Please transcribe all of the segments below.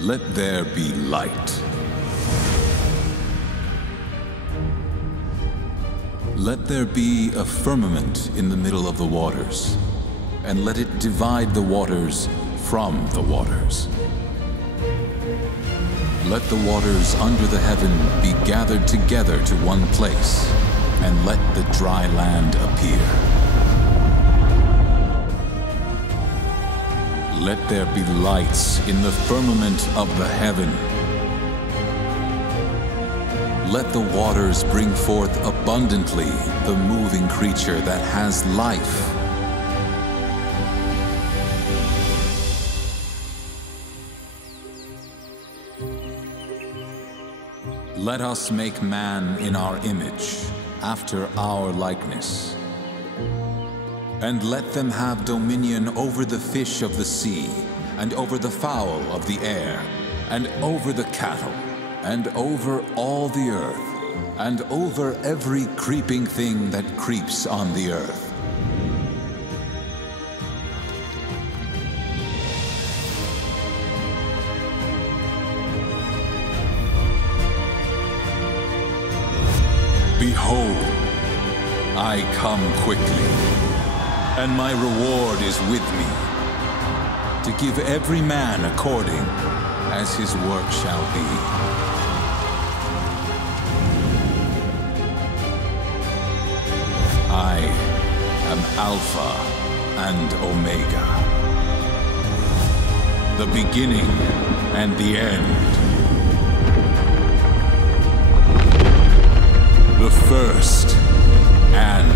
Let there be light. Let there be a firmament in the middle of the waters, and let it divide the waters from the waters. Let the waters under the heaven be gathered together to one place, and let the dry land appear. Let there be lights in the firmament of the heaven. Let the waters bring forth abundantly the moving creature that has life. Let us make man in our image, after our likeness. And let them have dominion over the fish of the sea, and over the fowl of the air, and over the cattle, and over all the earth, and over every creeping thing that creeps on the earth. Behold, I come quickly, and my reward is with me, to give every man according as his work shall be. I am Alpha and Omega, the beginning and the end, the first and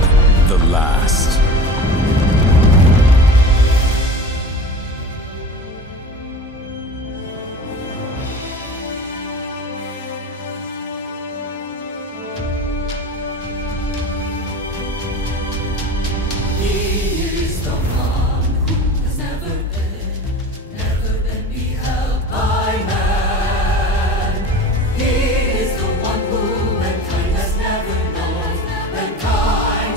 the last. Mankind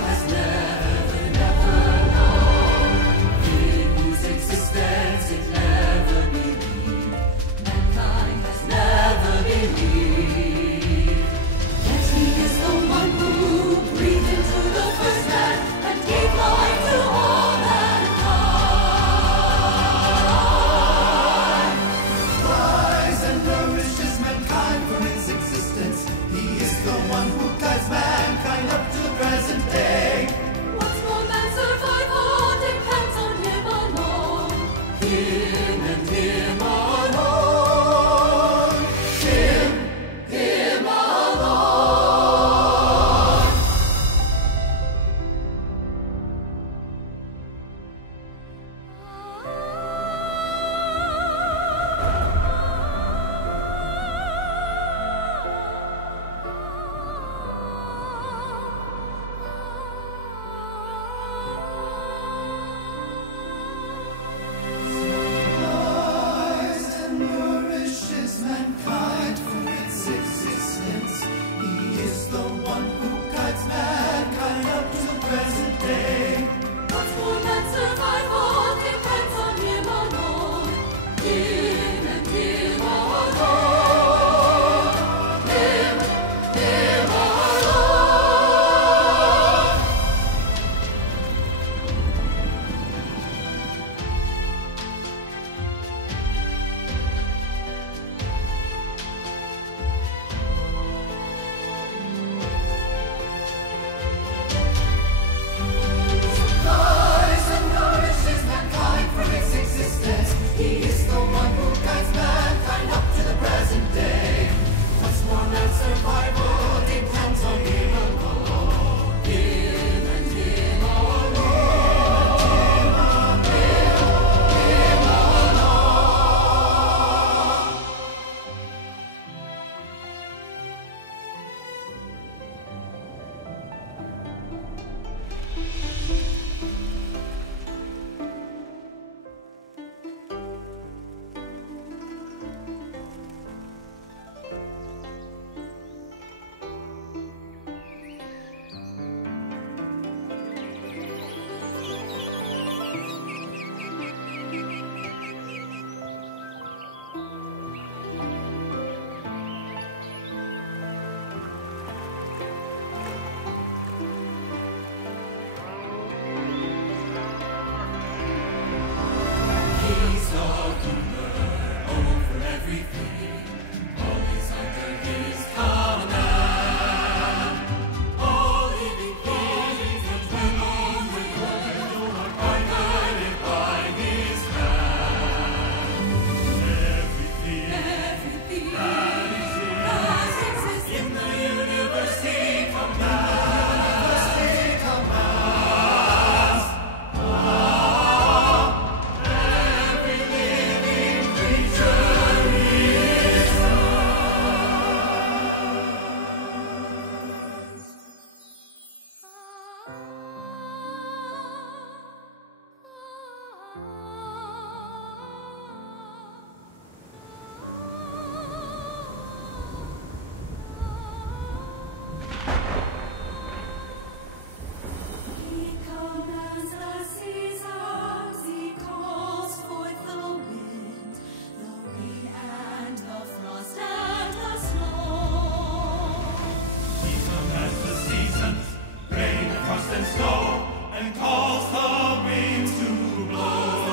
and cause the winds to blow.